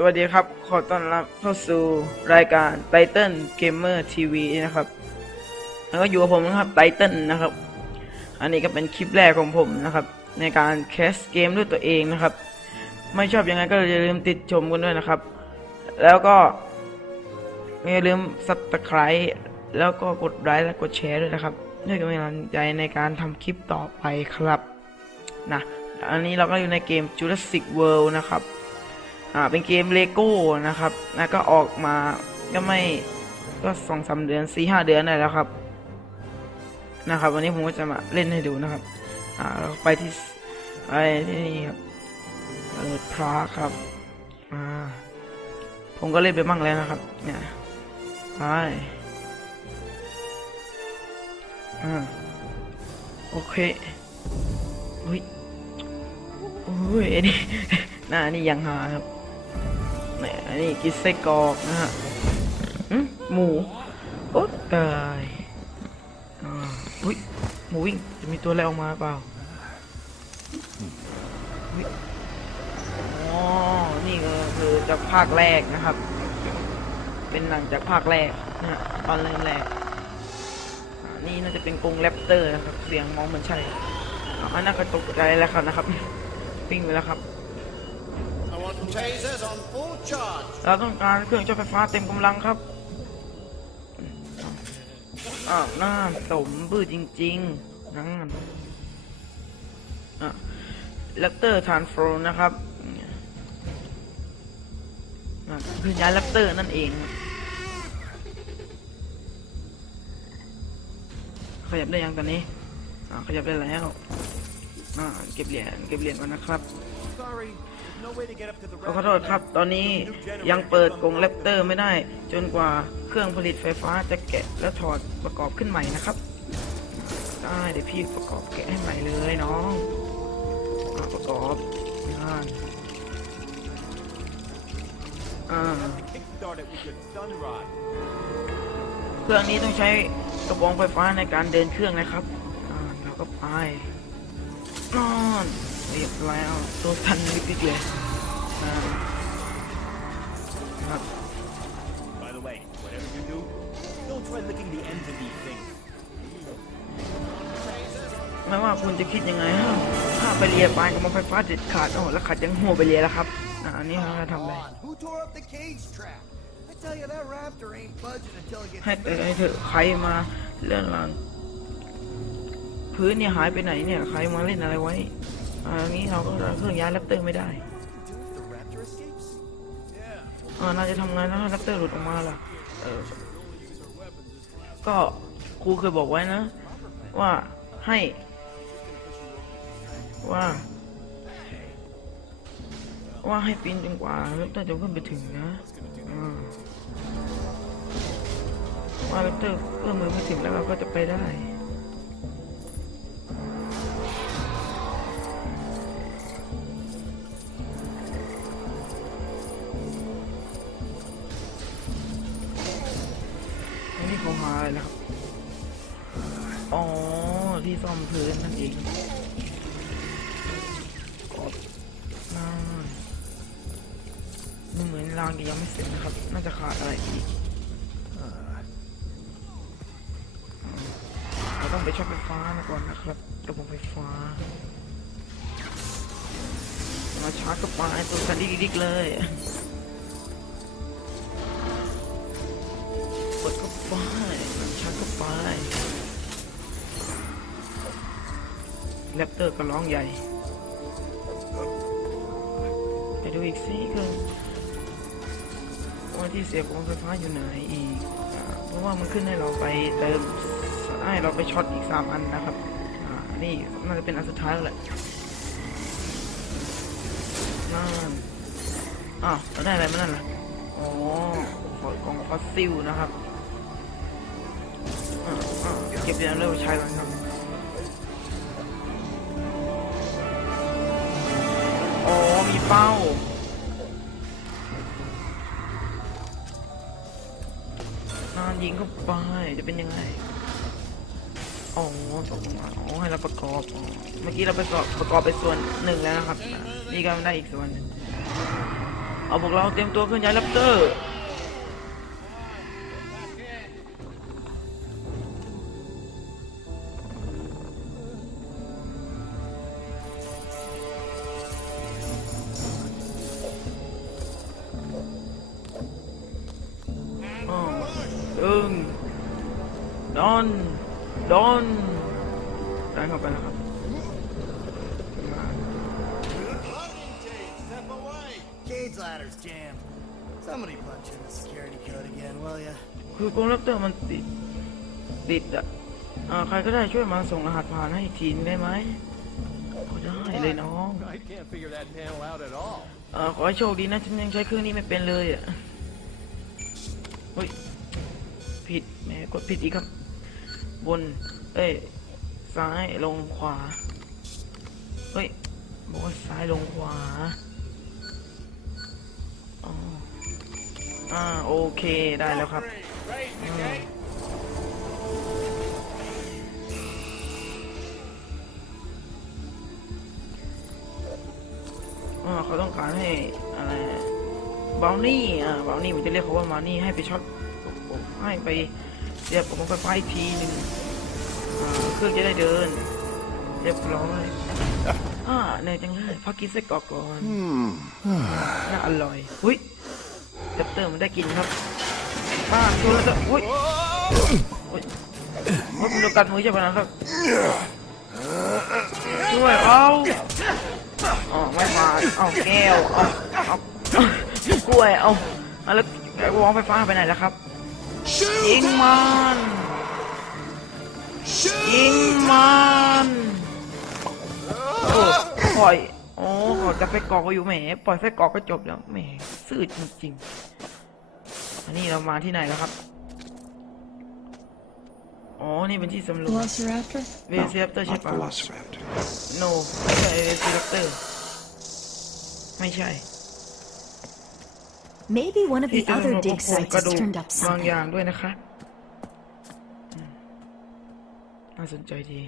สวัสดีครับ ขอต้อนรับเข้าสู่รายการ Titan Gamer TV นะครับ แล้วก็อยู่กับผมนะครับ Titan นะครับ อันนี้ก็เป็นคลิปแรกของผมนะครับ ในการแคสเกมด้วยตัวเองนะครับ ไม่ชอบยังไงก็อย่าลืมติดชมกันด้วยนะครับ แล้วก็อย่าลืม subscribe แล้วก็กดไลค์และกดแชร์ด้วยนะครับเพื่อเป็นกำลังใจในการทำคลิปต่อไปครับ นะ อันนี้เราก็อยู่ในเกม Jurassic World นะครับ อ่าเป็นเกมเลโก้นะครับแล้วก็ออกมาก็ไม่ก็สองสามเดือนสี่ห้าเดือนได้แล้วครับ นะครับ วันนี้ผมก็จะมาเล่นให้ดูนะครับ อ่าเราไปที่สไปที่นี่ครับเปิดพระครับอ่าผมก็เล่นไปบ้างแล้วนะครับ เนี่ยไปอ่าโอเคเฮ้ยโอ้ยอันนี้หน้านี่ยังหาครับ แหมอันนี้กินไส้กรอกนะฮะอืมหมูโอ๊ยตายอุ้ยหมูวิ่งจะมีตัวอะไรออกมาเปล่าอ๋อ นี่ก็คือจากภาคแรกนะครับ เป็นหนังจากภาคแรกนะฮะตอนเริ่มแรก นี่น่าจะเป็นกรงแรปเตอร์นะครับ เสียงมองเหมันใช่อ่าอันนั้นก็ตกใจแล้วครับนะครับ วิ่งไปแล้วครับ I want tasers on full charge. เราต้องการเครื่องช็อตไฟฟ้าเต็มกำลังครับอ้าวน่าสมบื้อจริงๆนั่นอะแรปเตอร์ทานโฟรนะครับอะคือย้ายแรปเตอร์นั่นเอง ขยับได้ยังตอนนี้อ่าขยับได้แล้วอ่าเก็บเหรียญเก็บเหรียญก่อนนะครับ ขอโทษครับ ตอนนี้ยังเปิดกรงแรปเตอร์ไม่ได้ จนกว่าเครื่องผลิตไฟฟ้าจะแกะและถอดประกอบขึ้นใหม่นะครับ ได้เดี๋ยวพี่ประกอบแกะให้ใหม่เลยน้องอประกอบงานเครื่องนี้ต้องใช้กระบองไฟฟ้าในการเดินเครื่องนะครับเราก็ไปนอน รียบแล้วตัวทันลิกๆเลยอ่าครับ By the way, whatever you do, don't try licking the ends of these things. ไม่ว่าคุณจะคิดยังไงฮะถ้าไปเรียปลายกับมันไฟฟ้าเด็ดขาดโอ้แล้วขัดยังหัวไปเรียแล้วครับอ่าอันนี้เราทำอะไร on. Who tore up the cage trap? I tell you, that raptor ain't budging until it gets ให้เออให้เถอะใครมาเลื่อนหลังพื้นเนี่ยหายไปไหนเนี่ยใครมาเล่นอะไรไว้ อ่าอันนี้เราก็เครื่องย้ายแรปเตอร์ไม่ได้อ่าน่าจะทำงานแล้วถ้าแรปเตอร์หลุดออกมาล่ะเออก็ครูเคยบอกไว้นะ ว่าให้ ว่า ว่าให้ปีนจนกว่าแรปเตอร์จะขึ้นไปถึงนะว่าแรปเตอร์เอื้อมมือไม่ถึงแล้วเราก็จะไปได้ นี้เขาหาอะไรนะครับ อ๋อ ที่ซ่อมพื้นนั่นเองกดนั่นมันเหมือนรางยังไม่เสร็จนะครับ น่าจะขาดอะไรอีกเราต้องไปช็อตไฟฟ้ามาก่อนนะครับระบอกไฟฟ้า มาชาร์จกับปลายตัวกันดิกๆเลย แรปเตอร์ก็ร้องใหญ่ ไปดูอีกสิคือว่าที่เสียบของไฟฟ้าอยู่ไหนอีก เพราะว่ามันขึ้นให้เราไปเติมให้เราไปช็อตอีกสามอันนะครับอ่านี่น่าจะเป็นอันสุดท้ายแล้วแหละนั่นอ้าวเราได้อะไรมานั่นล่ะอ๋อกล่องฟอสซิลนะครับเก็บเรียนเริ่มใช้ก่อนครับ อ๋อ มีเป้า นานยิงเข้าไป จะเป็นยังไง อ๋อตกลงมาอ๋อ ให้เราประกอบ เมื่อกี้เราไปประกอบประกอบไปส่วนหนึ่งแล้วนะครับ นี่ก็ได้อีกส่วนหนึ่งเอาพวกเราเตรียมตัวเคลื่อนย้ายแรปเตอร์ ladder's jammed. Somebody punch in the security code again, will ya? คือกรงแรปเตอร์มันติด ติดอะอ่าใครก็ได้ช่วยมาส่งรหัสผ่านให้อีกทีนึงได้ไหมก็ได้เลยน้อง I can't figure that panel out at all. เอ่อขอให้โชคดีนะฉันยังใช้เครื่องนี้ไม่เป็นเลยอะเฮ้ยผิดแหมกดผิดอีกครับ บน เอ้ยซ้ายลงขวาเฮ้ยบอกว่าซ้ายลงขวา อ่าโอเคได้แล้วครับอ่าเขาต้องการให้อะไรบาวนี่อ่าบาวนี่ผมจะเรียกเขาว่ามานี่ให้ไปช็อตผมให้ไปเรียบผมไปไฟอีกทีหนึ่งอ่าเครื่องจะได้เดิน เรียบร้อยอ่าเหนื่อยจังเลยพักกินไส้กรอกก่อนน่าอร่อยหุ้ย เดปเตอร์มันได้กินครับป้าโดนแล้วจะหุ้ยหุ้ยว่าคุณโดนกัดมือใช่ไหมนะครับช่วยเอาอ๋อไม่ผ่าเอาแก้วเอาเอากล้วยเอาแล้วไอ้วองไฟฟ้าไปไหนแล้วครับยิงมันยิงมันโอ้ปล่ อยโอ้เขาจะไปกรอกก็อยู่แหม ปล่อยไส้กรอกก็จบแล้วแหมซื่อจริงๆ อันนี้เรามาที่ไหนแล้วครับ อ๋อ นี่เป็นที่สำรวจ Velociraptor? เวเซียปเตอร์ใช่ Not ปะ Velociraptor. no ไม่ใช่เวเซียปเตอร์ ไม่ใช่ Maybe one of ที่ the จะ other มาพ dig บ sites กระ has ดูก turned up บาง something. อย่างด้วยนะคะอืมน่าสนใจดี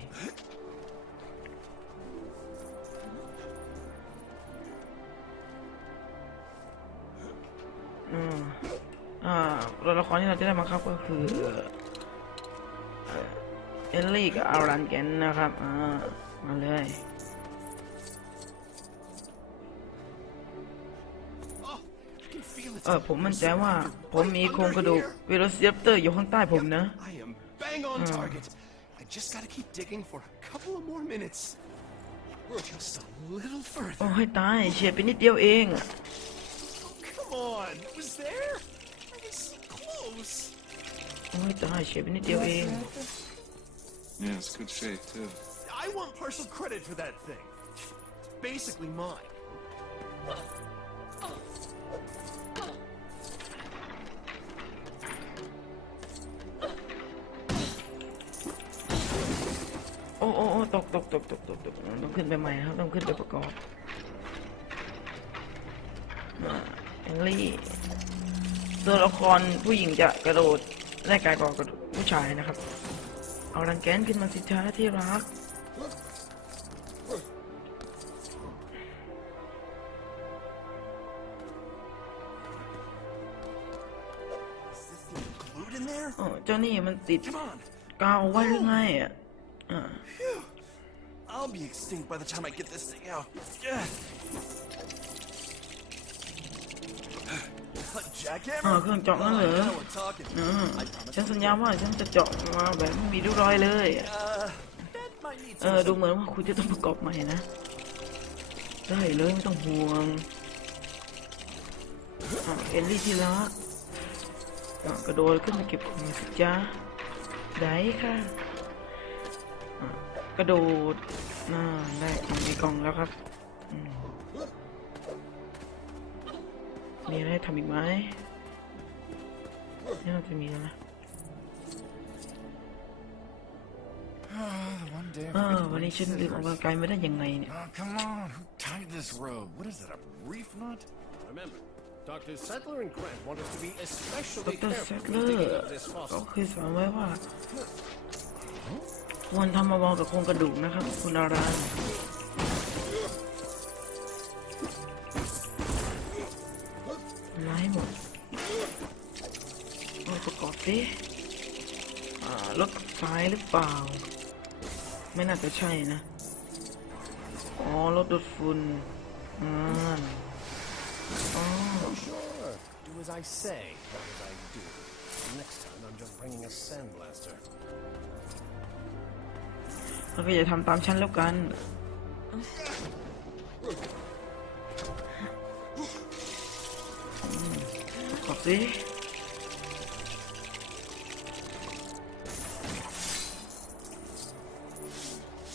อืมอ่าตัวละครที่เราจะได้มาครับก็คือเอ่อเอลลี่กับอารันแกนนะครับอ่ามาเลยเออผมมั่นใจว่าผมมีโครงกระดูกเวโรเซียปเตอร์อยู่ข้างใต้ผมนะ I am bang on target. I just gotta keep digging for a couple of more minutes. Just a little โอ้ further. ให้ตายเฉียดไปนิดเดียวเอง Come on, it was there. I was so close. โอ้ยตายเฉียดไปนิดเดียวเอง Yeah, it's good shape too. I want partial credit for that thing. It's basically mine. โอ้โอ้โอ้ตกตกตกตกตกตกต้องขึ้นไปใหม่ครับ ต้องขึ้นไปประกอบ ลี่ตัวละครผู้หญิงจะกระโดดได้กายกว่ากระโดดผู้ชายนะครับ เอารังแกนขึ้นมาสิจ้าที่รัก Is this thing glued in there? อ๋อเจ้านี่มันติดกาวไว้หรือไงอะ I'll be extinct by the time I get this thing out. Yeah. A อ่า jackhammer? เครื่องเจาะนั่นเหรอ Now we're talking. อืมฉันสัญญาว่าฉันจะเจาะมาแบบไม่มีริ้วรอยเลย เออดูเหมือนว่าคุณจะต้องประกอบใหม่นะ ได้เลยไม่ต้องห่วงเอลลี่ที่รักกระโดดขึ้นมาเก็บของสิจ้าได้ค่ะกระโดดน่าได้ของในกล่องแล้วครับ มมีอะไรให้ทำอีกไหมนี่น่าจะมีแล้วนะ One day เออวันนี้ฉันลืมออกกำลังกายไม่ได้ยังไงเนี่ย Oh, come on. Who tied this rope? What is it, a reef knot? Remember, Dr. Settler and Grant want us to be ด especially ร careful เซต when เลอ digging ร์ up this ก็ fossil. เคยสอนไว้ว่าควรทำมาบองกับโครงกระดูกนะครับ คุณอารัน เอาประกอบดิอ่ารถไฟหรือเปล่า ไม่น่าจะใช่นะ อ๋อ รถดูดฝุ่นอ่าอ๋อ Sure. Do as I say, not as I do. Next time, I'm just bringing a sandblaster. แล้วก็อย่าทำตามฉันแล้วกันอืมขอบสิ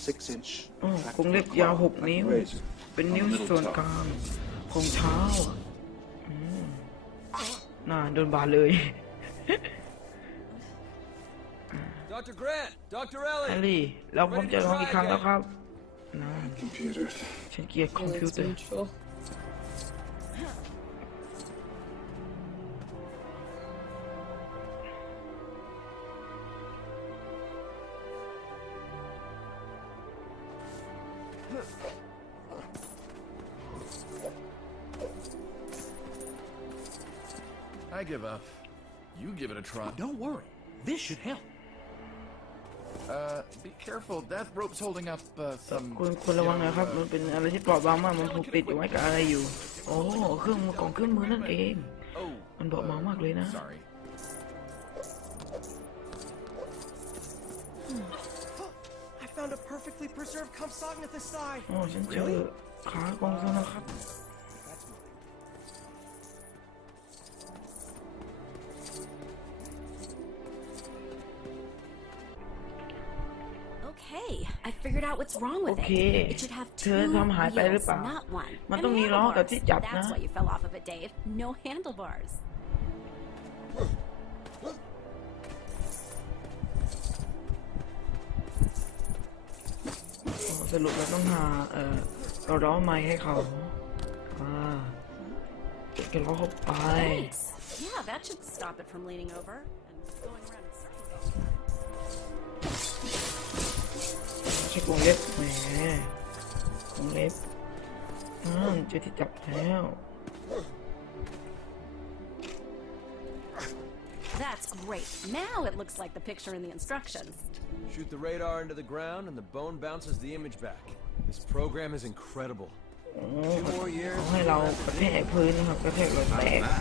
Six inch. โอ้กรงเล็บยาวหกนิ้ว Razor. เป็นนิ้วส่วนกลางของเท้าอืมน่าโดนบาดเลย Dr. Grant, Dr. แอ Ellie. ลลี่เราพร้อมจะลองอีกครั้งแล้วครับนะ Computer. ฉันเกลียดคอมพิวเตอร์ give up. You give it a try. Don't worry. This should help. Uh, be careful. That rope's holding up uh, some. ควรควรระวังนะครับ มันเป็นอะไรที่เปราะบางมาก มันผูกติดอยู่ไว้กับอะไรอยู่ โอ้เครื่องมือกล่องเครื่องมือนั่นเอง Oh, มันเบาบางมากเลยนะ sorry. I found a perfectly preserved Compsognathus โอ้ฉันเจอขากองซะนะครับ what's wrong with Okay. it. It should have เธ two อทำหายไปหรือ wheels, เปล่า not one. มัน And ต้องมีล้อกับที่ handlebars. จับนะ That's why you fell off of it, Dave. No handlebars. อ๋อสรุปเราต้องหา เอ่อเราล้อไม้ให้เขา อ่าเก็บล้อเข้าไป Thanks. Yeah, that should stop it from leaning over and going around ช้กรงเล็บแหมกรงเล็บอืมเจอที่จับแล้ว That's great. Now it looks like the picture in the instructions. Shoot the radar into the ground and the bone bounces the image back. This program is incredible. โอ้ Two more years. เขาให้เรากระแทกพื้นนะครับกระแทกเราแตกเนี่ย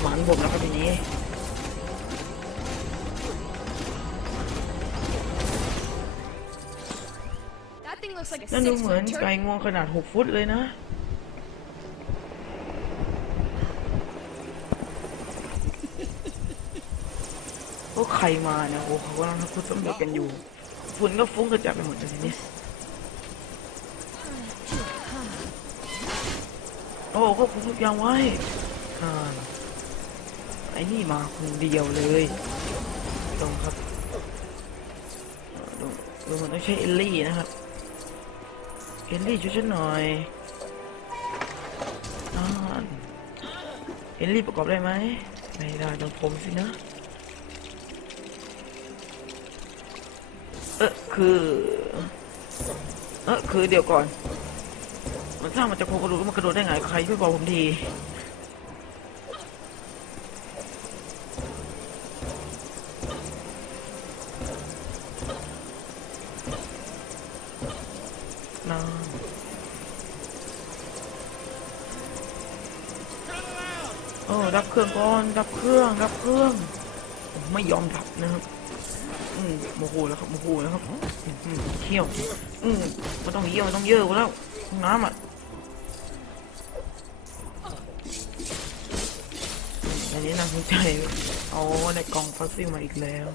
หมันผมแล้วครับทีนี้นั่นดูเหมือนไก่งวงขนาด 6 ฟุตเลยนะพวกใครมาเนี่ยโอ้เขากำลังทำคุณสมบัติกันอยู่ฝุ่นก็ฟุ้งกระจายไปหมดเลยทีนี้โอ้ควบคุมทุกอย่างไว้อ่า อ้นี่มาคนเดียวเลยตรงครับดูดูมันต้องใช้เอลลี่นะครับ เอลลี่ช่วยฉันหน่อยอ่านเอลลี่ประกอบได้ไหมไม่ได้ต้องผมสินะ เออคือ เออคือเดี๋ยวก่อน มันสร้างมาจากโครงกระดูกมันกระโดดได้ไงใครช่วยบอกผมที ดับเครื่องก่อนดับเครื่องดับเครื่อง ไม่ยอมดับนะครับ อืมโมโหแล้วครับโมโหแล้วครับอืมเขี้ยว อืมมันต้องเยี่ยวมันต้องเยอะกว่าแล้วน้ำอะอันนี้น่าสนใจเอาในกล่องฟอสซิลมาอีกแล้ว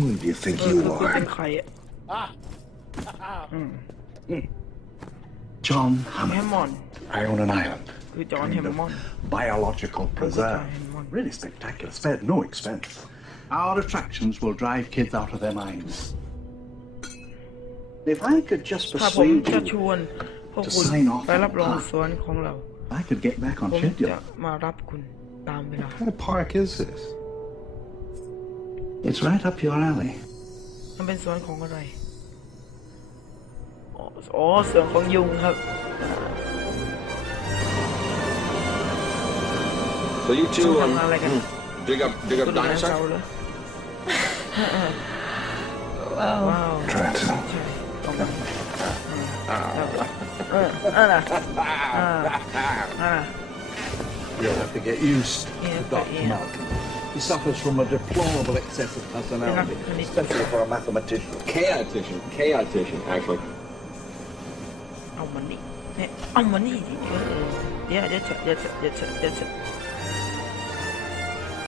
Who do you think เออ you คือคุณเป็น are? ใครอ่ะ John แฮ Hammond. มมอนด์ I own an island. คือจอห์นแฮมมอนด์ Biological preserve. Hammond. Really spectacular. Spared no expense. Our attractions will drive kids out of their minds. If I could just ถ้าผม persuade จะช you, วนพวก to คุณ sign off ไปรับรอง on the สวนของเรา I could get back ผ on มจะ schedule. มารับคุณตามเวลา What kind of park is this? It's right up your alley. มันเป็นสวนของอะไร อ๋ออ๋อสวนของยุงครับ So you ยุง two ทำงานอะไรกัน um, dig up dig ตุ up นไดโนเสา dinosaurs? ร์เหรอ ว้าว Try to. ใช่ต้องมาเออเออน่ะอ่าอ่า You'll have to get used Yeah, to but Dr. yeah. Malcolm. He suffers from a deplorable excess of personality, Yeah, especially for a mathematician. Chaotician, chaotician, actually. เอามันนี่เนี่ยเอามัน